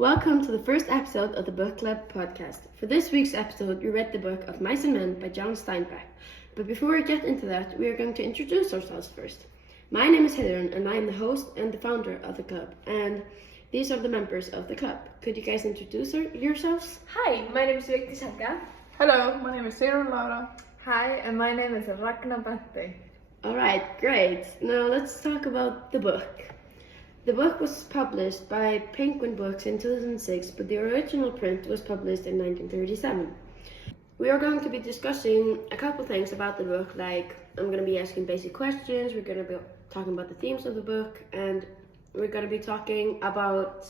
Welcome to the first episode of the Book Club podcast. For this week's episode, we read the book of Mice and Men by John Steinbeck. But before we get into that, we are going to introduce ourselves first. My name is Heiðrún, and I am the host and the founder of the club. And these are the members of the club. Could you guys introduce yourselves? Hi, my name is Vigdís. Hello, my name is Sigrún Laura. Hi, and my name is Ragna. Alright, great. Now let's talk about the book. The book was published by Penguin Books in 2006, but the original print was published in 1937. We are going to be discussing a couple things about the book, like I'm going to be asking basic questions, we're going to be talking about the themes of the book, and we're going to be talking about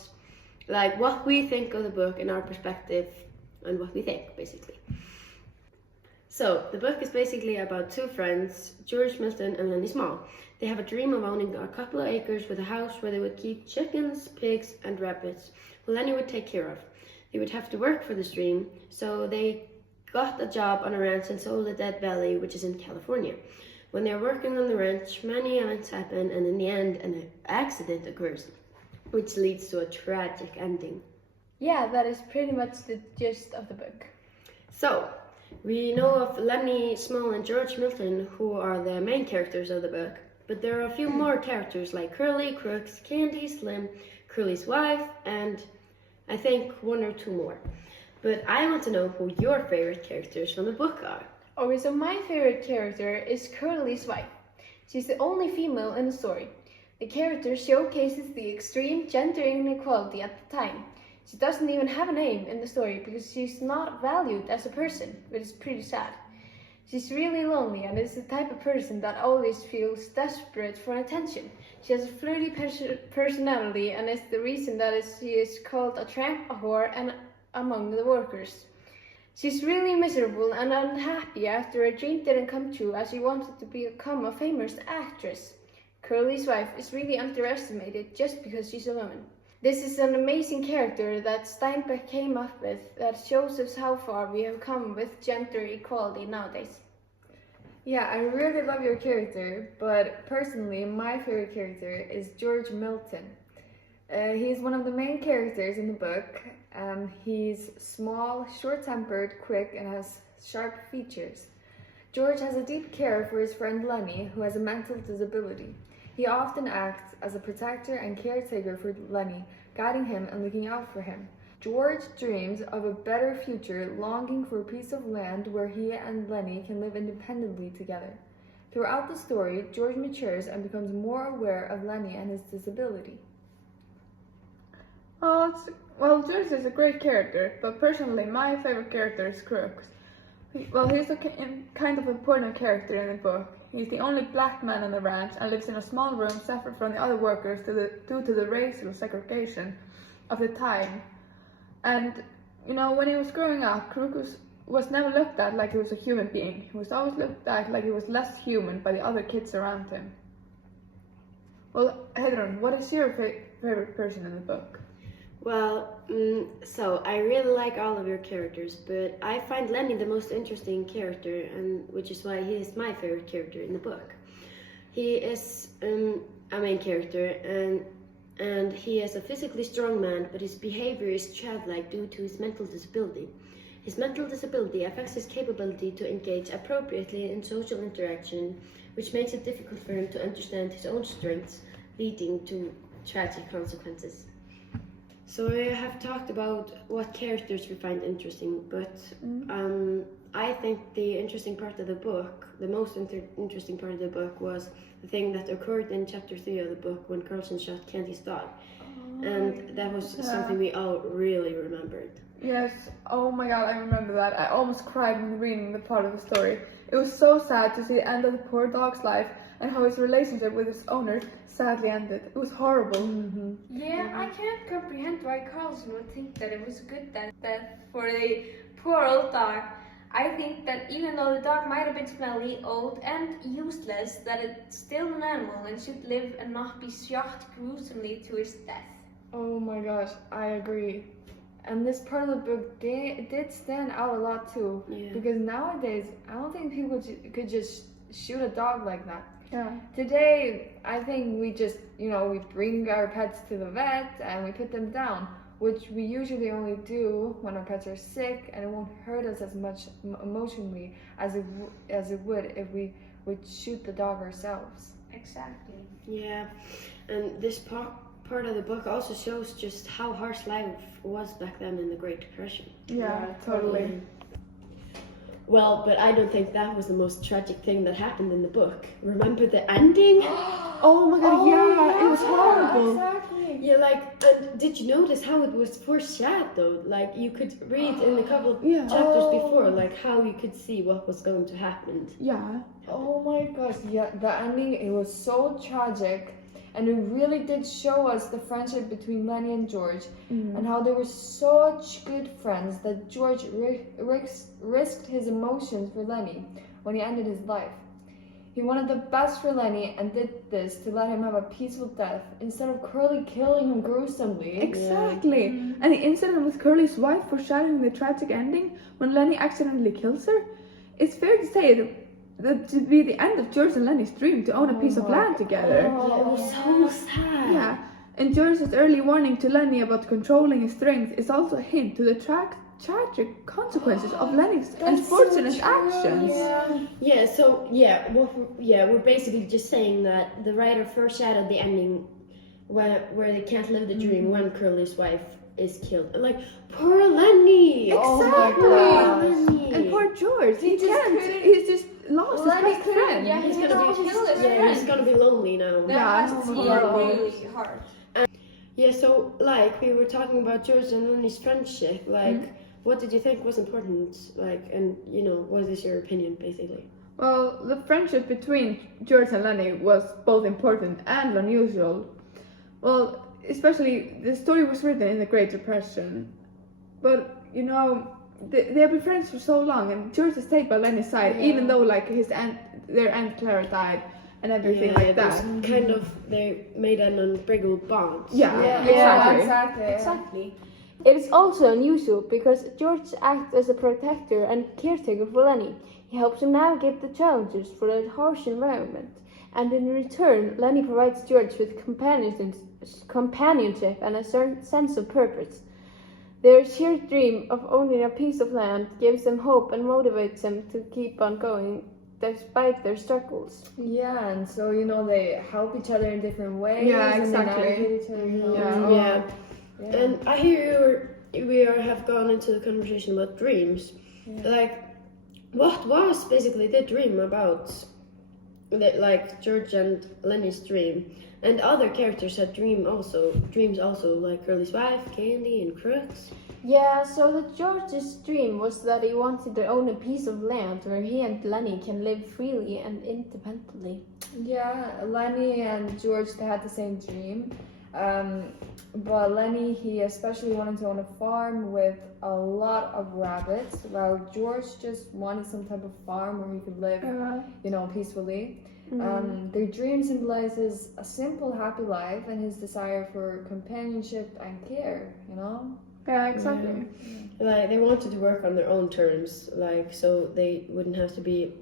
like what we think of the book and our perspective and what we think, basically. So, the book is basically about two friends, George Milton and Lenny Small. They have a dream of owning a couple of acres with a house where they would keep chickens, pigs, and rabbits, who Lenny would take care of. They would have to work for this dream, so they got a job on a ranch in Soledad Valley, which is in California. When they're working on the ranch, many events happen, and in the end, an accident occurs, which leads to a tragic ending. Yeah, that is pretty much the gist of the book. So, we know of Lenny Small and George Milton, who are the main characters of the book, but there are a few more characters like Curly, Crooks, Candy, Slim, Curly's wife, and I think one or two more. But I want to know who your favorite characters from the book are. Okay, so my favorite character is Curly's wife. She's the only female in the story. The character showcases the extreme gender inequality at the time. She doesn't even have a name in the story because she's not valued as a person, which is pretty sad. She's really lonely and is the type of person that always feels desperate for attention. She has a flirty personality and is the reason that she is called a tramp, a whore, and among the workers. She's really miserable and unhappy after her dream didn't come true as she wanted to become a famous actress. Curly's wife is really underestimated just because she's a woman. This is an amazing character that Steinbeck came up with that shows us how far we have come with gender equality nowadays. Yeah, I really love your character, but personally, my favorite character is George Milton. He's one of the main characters in the book. He's small, short-tempered, quick, and has sharp features. George has a deep care for his friend Lenny, who has a mental disability. He often acts as a protector and caretaker for Lenny, guiding him and looking out for him. George dreams of a better future, longing for a piece of land where he and Lenny can live independently together. Throughout the story, George matures and becomes more aware of Lenny and his disability. Well, George is a great character, but personally, my favorite character is Crooks. He's a kind of important character in the book. He's the only black man on the ranch and lives in a small room separate from the other workers due to the racial segregation of the time. And, when he was growing up, Crooks was never looked at like he was a human being. He was always looked at like he was less human by the other kids around him. Well, Heiðrún, what is your favorite person in the book? Well, so I really like all of your characters, but I find Lenny the most interesting character, and which is why he is my favorite character in the book. He is a main character, and he is a physically strong man, but his behavior is childlike due to his mental disability. His mental disability affects his capability to engage appropriately in social interaction, which makes it difficult for him to understand his own strengths, leading to tragic consequences. So we have talked about what characters we find interesting, but I think the interesting part of the book, the most interesting part of the book was the thing that occurred in chapter 3 of the book when Carlson shot Candy's dog. And that was something we all really remembered. Yes, oh my god, I remember that. I almost cried when reading the part of the story. It was so sad to see the end of the poor dog's life and how his relationship with his owner sadly ended. It was horrible. Yeah, I can't comprehend why Carlson would think that it was a good death for the poor old dog. I think that even though the dog might have been smelly, old, and useless, that it's still an animal and should live and not be shot gruesomely to his death. Oh my gosh, I agree. And this part of the book did stand out a lot too. Yeah. Because nowadays, I don't think people could just shoot a dog like that. Yeah. Today, I think we just, we bring our pets to the vet and we put them down, which we usually only do when our pets are sick, and it won't hurt us as much emotionally as it would if we would shoot the dog ourselves. Exactly. Yeah, and this part of the book also shows just how harsh life was back then in the Great Depression. Yeah, totally. Well, but I don't think that was the most tragic thing that happened in the book. Remember the ending? Oh my god, yeah, it was horrible. Exactly. Yeah, and did you notice how it was foreshadowed? Like, you could read in a couple of chapters before, like, how you could see what was going to happen. Yeah. Oh my gosh, yeah, the ending, it was so tragic. And it really did show us the friendship between Lenny and George, and how they were such good friends that George risked his emotions for Lenny when he ended his life. He wanted the best for Lenny and did this to let him have a peaceful death instead of Curly killing him gruesomely. Exactly. And the incident with Curly's wife foreshadowing the tragic ending when Lenny accidentally kills her, it's fair to say that to be the end of George and Lenny's dream to own a piece of land together. Yeah, it was so sad. Yeah, and George's early warning to Lenny about controlling his strength is also a hint to the tragic consequences of Lenny's unfortunate actions. Yeah, so we're basically just saying that the writer foreshadowed the ending where they can't live the dream when Curly's wife is killed. Like, poor Lenny! Exactly! Lenny. And poor George, he's just lost his best friend. Yeah, He's gonna be lonely now. That has to be really hard. Yeah, so like we were talking about George and Lenny's friendship, like what did you think was important? Like, and what is your opinion basically? Well, the friendship between George and Lenny was both important and unusual. Well, especially the story was written in the Great Depression, but they have been friends for so long, and George stayed by Lenny's side, even though like their aunt Clara died and everything like that. They made an unbreakable bond. Exactly. It is also unusual because George acts as a protector and caretaker for Lenny. He helps him navigate the challenges for that harsh environment, and in return, Lenny provides George with companionship and a certain sense of purpose. Their shared dream of owning a piece of land gives them hope and motivates them to keep on going despite their struggles. Yeah, and so they help each other in different ways. Yeah, And exactly. they navigate each other. Yeah. And I hear we have gone into the conversation about dreams. Like, what was basically the dream about? Like George and Lenny's dream, and other characters had dreams also, like Curly's wife, Candy, and Crooks. Yeah, so the George's dream was that he wanted to own a piece of land where he and Lenny can live freely and independently. Yeah, Lenny and George, they had the same dream. But Lenny, he especially wanted to own a farm with a lot of rabbits, while George just wanted some type of farm where he could live, peacefully. Their dream symbolizes a simple, happy life and his desire for companionship and care, Yeah, exactly. Like, they wanted to work on their own terms, like, so they wouldn't have to be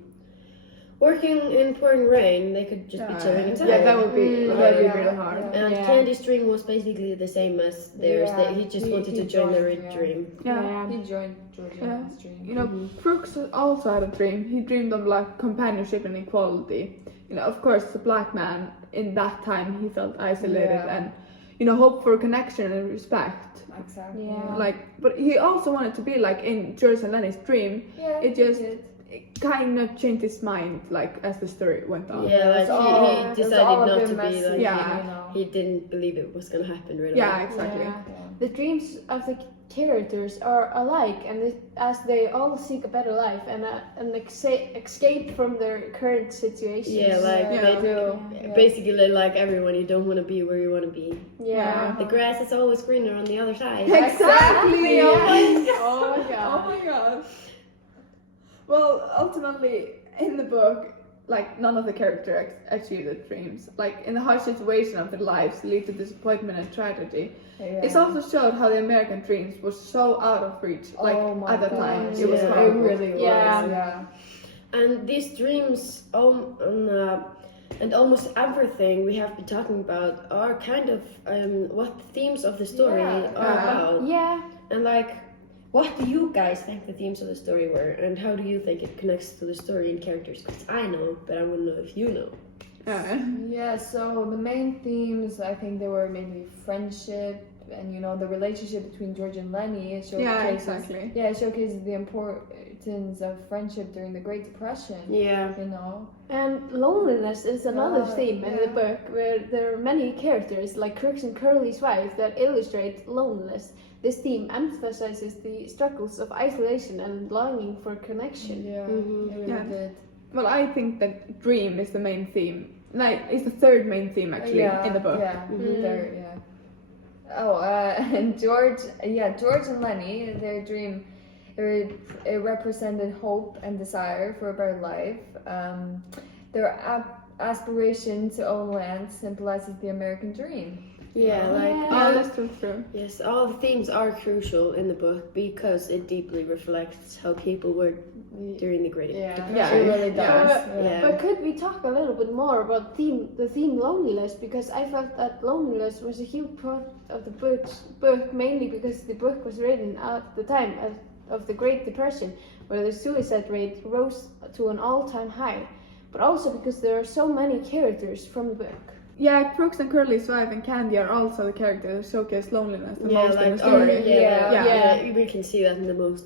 working in pouring rain. They could just be chilling inside. Yeah, that would be really hard. And Candy's dream was basically the same as theirs. He just wanted to join their dream. Yeah. He joined George's dream. Brooks also had a dream. He dreamed of like companionship and equality. Of course, the black man in that time, he felt isolated and hope for connection and respect. Exactly. Yeah. But he also wanted to be like in George and Lenny's dream. Yeah, It kind of changed his mind, like as the story went on. Yeah, like he decided not to be like. Yeah. He didn't believe it was gonna happen right away. Yeah, exactly. The dreams of the characters are alike, and as they all seek a better life and an escape from their current situations. Yeah, like they do. Basically, like everyone, you don't want to be where you want to be. Yeah. The grass is always greener on the other side. Exactly. Oh my god. Oh my god. Well, ultimately, in the book, like none of the characters achieve their dreams. Like in the harsh situation of their lives lead to disappointment and tragedy. Yeah. It's also showed how the American dreams were so out of reach. Like at the time, it was horrible. It really was. Yeah. And these dreams And almost everything we have been talking about are kind of what the themes of the story are about. Yeah. And like, what do you guys think the themes of the story were, and how do you think it connects to the story and characters? Because I know, but I want to know if you know. Yeah, so the main themes, I think they were mainly friendship and, you know, the relationship between George and Lenny. It showcases, it showcases the importance of friendship during the Great Depression. Yeah. You know. And loneliness is another theme in the book, where there are many characters like Crooks and Curly's wife that illustrate loneliness. This theme emphasizes the struggles of isolation and longing for connection. Yeah, it really did. Well, I think that dream is the main theme. Like, it's the third main theme actually in the book. Yeah, third, and George and Lenny, their dream, it represented hope and desire for a better life. Their aspiration to own land symbolizes the American dream. Yeah, That's true. Yes, all the themes are crucial in the book because it deeply reflects how people were during the Great Depression. Yeah, it really does. But could we talk a little bit more about the theme loneliness? Because I felt that loneliness was a huge part of the book, mainly because the book was written at the time of the Great Depression, where the suicide rate rose to an all-time high, but also because there are so many characters from the book. Yeah, Crooks and Curly's wife and Candy are also the characters who showcase loneliness the most in the story. We can see that in the book.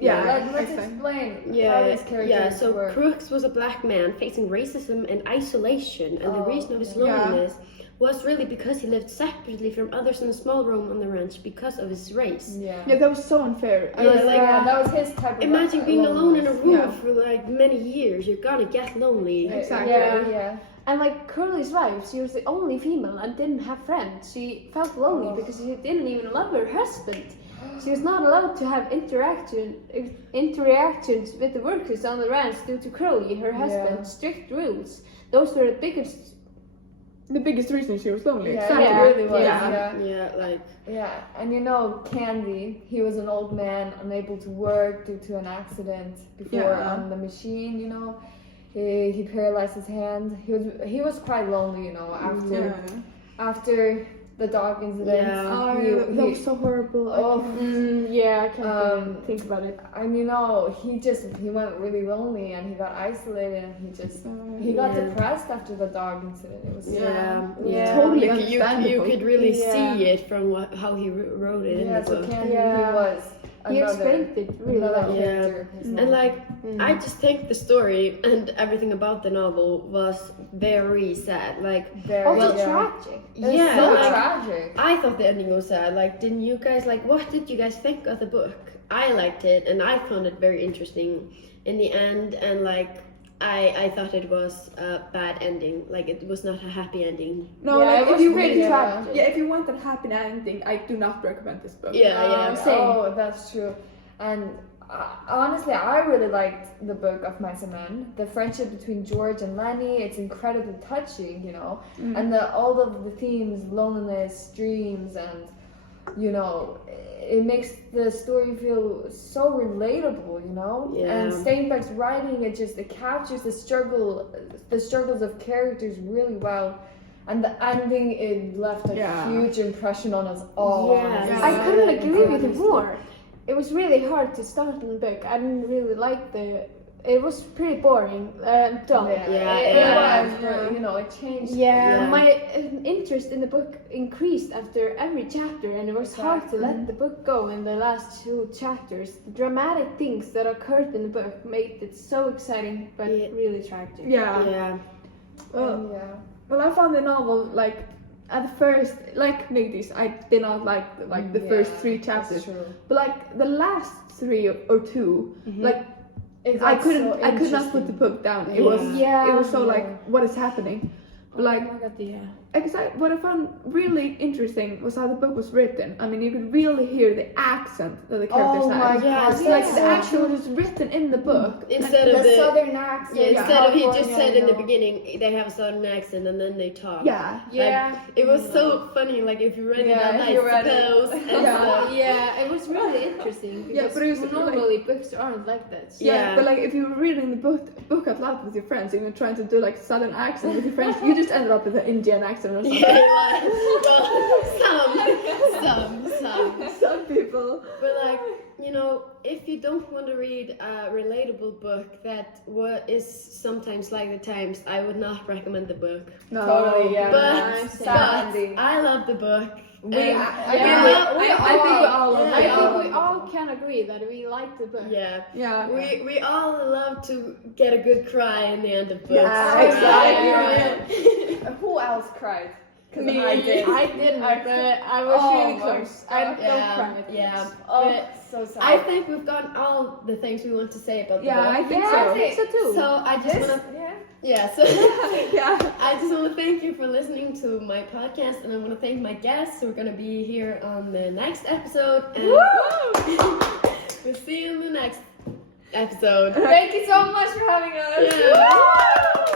Let's explain how these characters so work. Crooks was a black man facing racism and isolation, and the reason of his loneliness was really because he lived separately from others in a small room on the ranch because of his race. Yeah, that was so unfair. That was his type of imagine being alone in a room for like many years. You're gonna get lonely. Exactly. And like Curly's wife, she was the only female and didn't have friends. She felt lonely because she didn't even love her husband. She was not allowed to have interactions with the workers on the ranch due to Curly, her husband's strict rules. Those were the biggest reason she was lonely. It really was. And you know, Candy, he was an old man, unable to work due to an accident before on the machine, you know. He paralyzed his hand. He was quite lonely, you know, after the dog incident. That was so horrible. I can't think about it. And you know, he went really lonely and he got isolated and he got depressed after the dog incident. It was totally understandable. You could really see it from how he wrote it in the book. So Candy, he was. He explained it really well. And like, I just think the story and everything about the novel was very sad. Like, tragic. Tragic. I thought the ending was sad. Like, didn't you guys? Like, what did you guys think of the book? I liked it, and I found it very interesting in the end. And like, I thought it was a bad ending. Like, it was not a happy ending. No, it was really tragic. Yeah, if you want a happy ending, I do not recommend this book. Same. Oh, that's true. And honestly, I really liked the book of Mice and Men. The friendship between George and Lenny, it's incredibly touching, you know. And all of the themes, loneliness, dreams, and, you know, it makes the story feel so relatable, you know. And Steinbeck's writing, it captures the struggles of characters really well. And the ending, it left a huge impression on us all. I couldn't agree with you more. It was really hard to start in the book. I didn't really like it was pretty boring and dumb. It was, but, you know, it changed. My interest in the book increased after every chapter, and it was hard to let the book go in the last 2 chapters. The dramatic things that occurred in the book made it so exciting, but really tragic. Well, I found the novel, like, at first, like Vigdís, I did not like the first 3 chapters. But like the last 3 or 2, like I could not put the book down. It was so like, what is happening? But like, what I found really interesting was how the book was written. I mean, you could really hear the accent that the characters had. Like the accent was written in the book. Instead of the southern accent. Instead of he just said in the beginning they have a southern accent and then they talk. Yeah. It was so funny. Like if you read it out, I suppose. It was really interesting because but it was normally books aren't like that. So. Yeah, but like if you were reading the book out loud with your friends, and you're trying to do like southern accent with your friends, you just ended up with an Indian accent or something. Some people. But like, you know, if you don't want to read a relatable book that is sometimes like the times, I would not recommend the book. No. Totally, yeah. But I love the book. I think we all love I it. think we all can agree that we like the book. Yeah. Yeah. We all love to get a good cry in the end of books. Yeah, exactly. Right? Who else cried? Me. I did. I didn't, but I was really close. I don't cry with Yeah. books. Oh, But so sad. I think we've gotten all the things we want to say about the book. I think Yeah, so. I think so too. So I just want to, so Yeah. I just want to thank you for listening to my podcast, and I want to thank my guests who are going to be here on the next episode. And we'll see you in the next episode. Thank you so much for having us. Yeah.